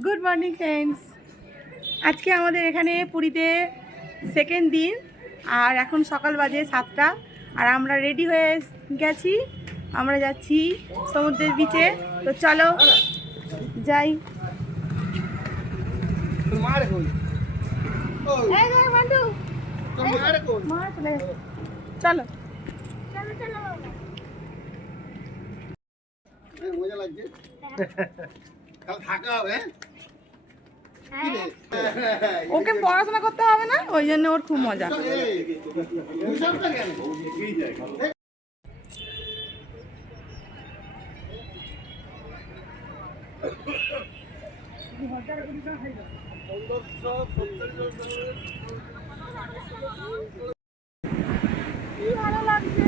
Good morning friends. আজকে আমাদের এখানে পুরীতে সেকেন্ড দিন, আর এখন সকাল বাজে 7টা, আর আমরা রেডি হয়ে গেছি। আমরা যাচ্ছি সমুদ্রের বিচে। তো চলো যাই। চলো মজা লাগছে। থাকা হবে, ওকে পড়াশোনা করতে হবে না, ওই জন্য ওর খুব মজা। কি ভালো লাগছে।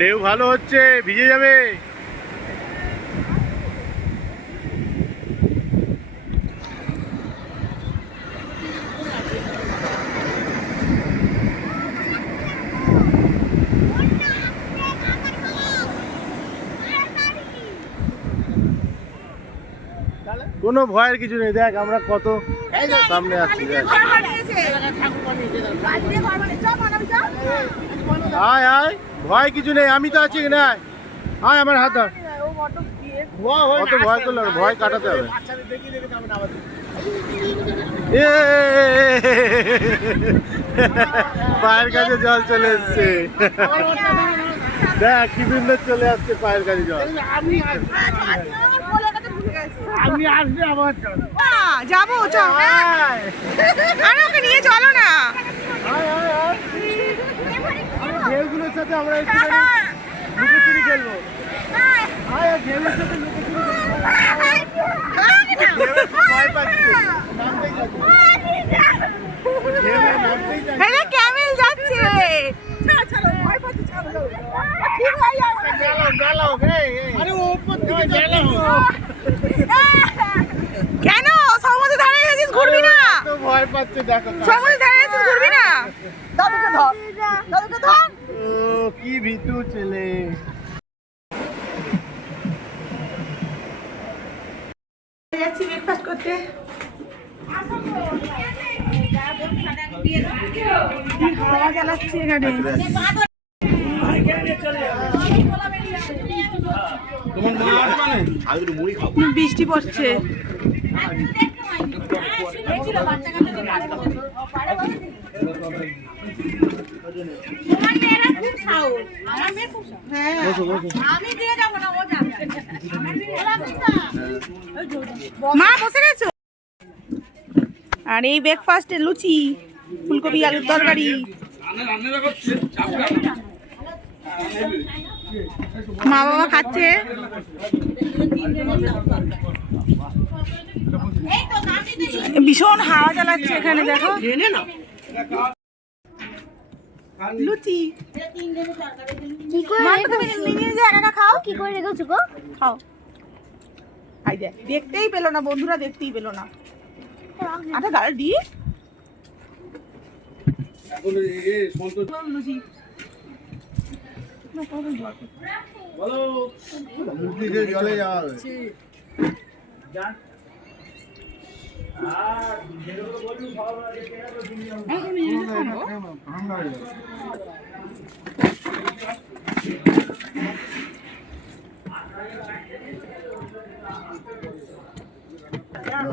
ঢেউ ভালো হচ্ছে, ভিজে যাবে। কোনো ভয়ের কিছু নেই, দেখ আমরা কত সামনে আছি। আয় আয়, ভয় কিছু নেই, আমি তো আছি না। আয় আমার হাত ধর। অত ভয় করলে ভয় কাটাতে হবে। পায়ের কাছে জল চলে এসছে, দেখ কি সুন্দর চলে আসছে পায়ের কাছে জল। আমি আসবে আবার যাবো, ওকে নিয়ে চলো না। ঢেউগুলোর সাথে আমরা লুকোচুরি খেলবো। ঢেউয়ের সাথে ক্যামেল যাচ্ছে। কেন সমুদ্রে দাঁড়িয়ে গেছিস, ঘুরবি না? ভয় পাচ্ছে, দেখো সমুদ্রে দাঁড়িয়ে গেছিস, ঘুরবি না? দাদুকে ধর, দাদুকে ধর। ও কি ভীতু ছেলে। যাচ্ছি ব্রেকফাস্ট করতে। হাওয়া চালাচ্ছে এখানে। বৃষ্টি পড়ছে। মা বসে গেছো? আর এই ব্রেকফাস্টে লুচি, ফুলকপি আলুর তরকারি। মা বাবা খাচ্ছে। ভীষণ হাওয়া চালাচ্ছে এখানে, দেখো। লুচি খাও, কি করে রেখেছো গো? খাও। দেখতেই পেলো না বন্ধুরা, দেখতেই পেলো না। আচ্ছা গাড়ি দি জলে যাওয়া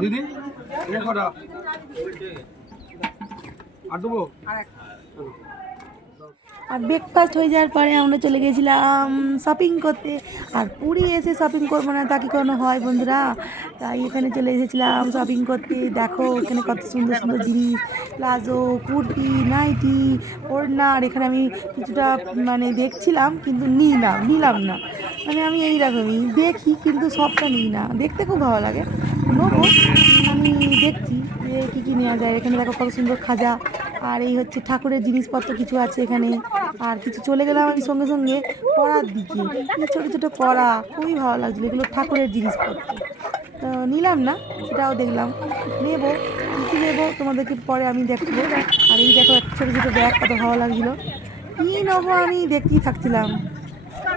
দিদি কটা আর দেবো। আর ব্রেকফাস্ট হয়ে যাওয়ার পরে আমরা চলে গেছিলাম শপিং করতে। আর পুরী এসে শপিং করবো না তা কি কোনো হয় বন্ধুরা? তাই এখানে চলে এসেছিলাম শপিং করতে। দেখো এখানে কত সুন্দর সুন্দর জিনিস, প্লাজো, কুর্তি, নাইটি, ওড়না। আর এখানে আমি কিছুটা দেখছিলাম কিন্তু নিলাম না। আমি এইরকমই দেখি কিন্তু সবটা নিই না, দেখতে খুব ভালো লাগে, নেবো আমি দেখছি যে কী কী নেওয়া যায়। এখানে দেখো কত সুন্দর খাজা, আর এই হচ্ছে ঠাকুরের জিনিসপত্র কিছু আছে এখানে। আর কিছু চলে গেলাম আমি সঙ্গে সঙ্গে কড়ার দিকে, ছোটো ছোটো কড়া, খুবই ভালো লাগছিলো, এগুলো ঠাকুরের জিনিসপত্র। তো নিলাম না, সেটাও দেখলাম, নেবো, কী নেবো তোমাদেরকে পরে আমি দেখবো। আর এই দেখো ছোটো ছোটো ব্যাগ, কত ভালো লাগছিলো, কী নেবো আমি দেখতেই থাকছিলাম,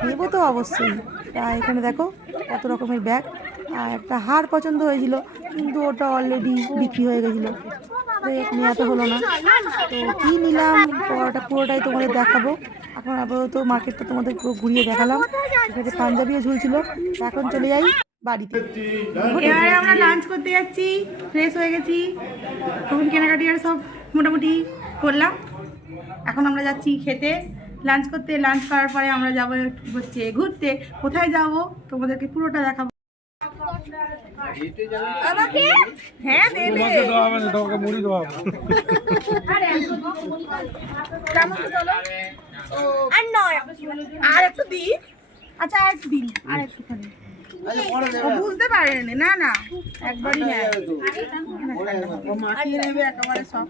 নেবো তো অবশ্যই। তা এখানে দেখো কত রকমের ব্যাগ, আর একটা হার পছন্দ হয়েছিল, কিন্তু ওটা অলরেডি বিক্রি হয়ে গেছিলো, নেওয়াতে হলো না। তো কী নিলাম পুরোটাই তোমাদের দেখাবো। এখন আপাতত মার্কেটটা তোমাদের পুরো ঘুরিয়ে দেখালাম। এখানে পাঞ্জাবিও ঝুলছিল। এখন চলে যাই বাড়িতে। এবারে আমরা লাঞ্চ করতে যাচ্ছি, ফ্রেশ হয়ে গেছি, তখন কেনাকাটি আর সব মোটামুটি করলাম। এখন আমরা যাচ্ছি খেতে, লাঞ্চ করতে। লাঞ্চ করার পরে আমরা যাবো হচ্ছে ঘুরতে। কোথায় যাব তোমাদেরকে পুরোটা দেখাবো। হ্যাঁ দেবে, মুড়ি দেওয়া হবে। আর একটু দিন, আচ্ছা আর একটু দিন, আর একটুখানি। বুঝতে পারেনি, না না একবারই নেয়, মাখিয়ে নেবে একেবারে সব।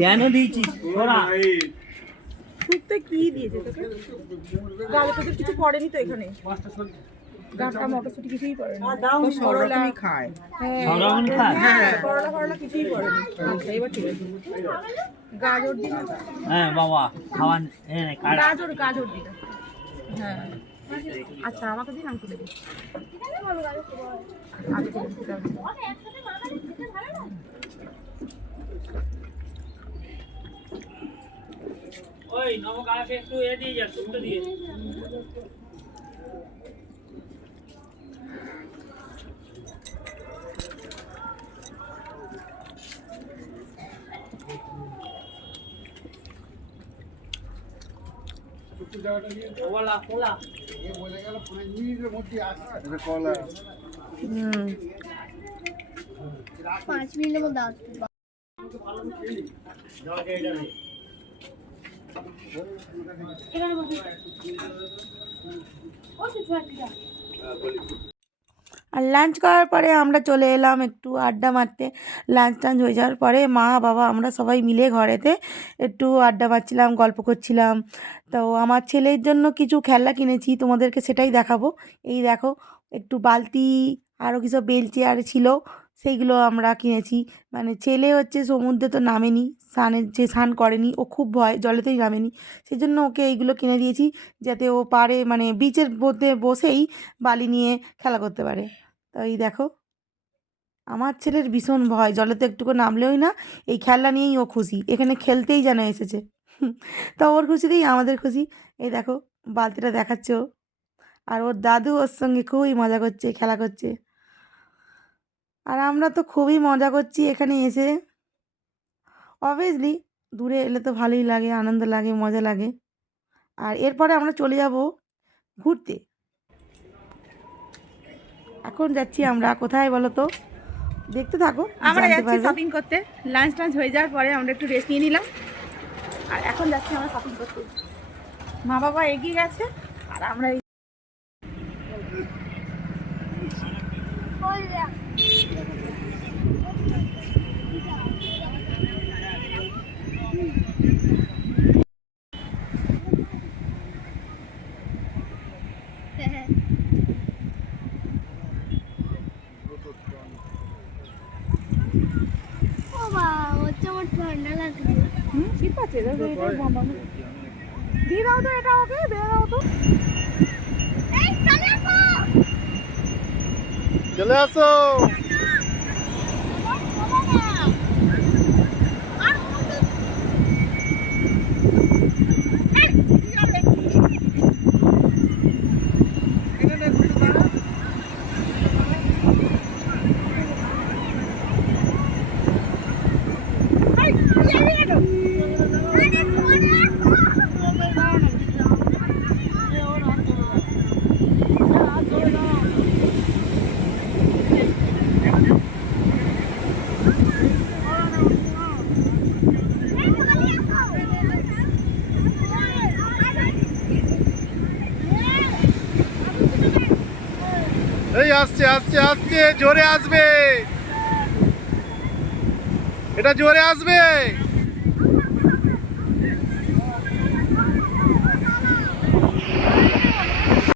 কেন দিয়েছিস তোরা? শুক্তে কি দিয়েছে তোকে? গালে তোদের কিছু পড়েনি তো এখানে? গাটা মটরশুটি কিছুই পড়েনি। সরলা খায়, হ্যাঁ করলা ফরলা কিছুই পড়েনি। আচ্ছা এবার ঠিক আছে। গাজর দিন, হ্যাঁ বাবা খাওয়ান, গাজর গাজর দিন, হ্যাঁ আচ্ছা আমাকে দিন, আমি তুলে দিই। ওই নবকালকে একটু দিয়ে যা, শুক্তো দিয়ে। কলা কলা 5 মিনিটের মধ্যে আসবে। আর লাঞ্চ করার পরে আমরা চলে এলাম একটু আড্ডা মারতে। লাঞ্চ টাঞ্চ হয়ে যাওয়ার পরে মা বাবা আমরা সবাই মিলে ঘরেতে একটু আড্ডা মারছিলাম, গল্প করছিলাম। তো আমার ছেলের জন্য কিছু খেলনা কিনেছি, তোমাদেরকে সেটাই দেখাবো। এই দেখো একটু বালতি, আরও কিছু বেলচি আর ছিল, সেইগুলো আমরা কিনেছি। মানে ছেলে হচ্ছে সমুদ্রে তো নামেনি, স্নান করেনি, ও খুব ভয়, জলেতেই নামেনি, সেই জন্য ওকে এইগুলো কিনে দিয়েছি, যাতে ও পারে মানে বিচের মধ্যে বসেই বালি নিয়ে খেলা করতে পারে। তো এই দেখো আমার ছেলের ভীষণ ভয়, জলেতে একটুকু নামলেই না, এই খেলনা নিয়েই ও খুশি, এখানে খেলতেই যেন এসেছে। তো ওর খুশিতেই আমাদের খুশি। এই দেখো বালতিটা দেখাচ্ছে ও, আর ওর দাদু ওর সঙ্গে খুবই মজা করছে, খেলা করছে। আর আমরা তো খুবই মজা করছি এখানে এসে। অবভিয়াসলি দূরে এলে তো ভালোই লাগে, আনন্দ লাগে, মজা লাগে। আর এরপরে আমরা চলে যাব ঘুরতে। এখন যাচ্ছি আমরা কোথায় বলো তো, দেখতে থাকো। আমরা যাচ্ছি শপিং করতে। লাঞ্চ টাঞ্চ হয়ে যাওয়ার পরে আমরা একটু রেস্ট নিয়ে নিলাম, আর এখন যাচ্ছি আমরা শপিং করতে। মা বাবা এগিয়ে গেছে, আর আমরা ঠান্ডা লাগছে। ঠিক আছে, দিয়ে দাও তো এটা, ওকে দিয়ে দাও তো। চলে আসো। আসছে আসছে আসছে, জোরে আসবে, এটা জোরে আসবে।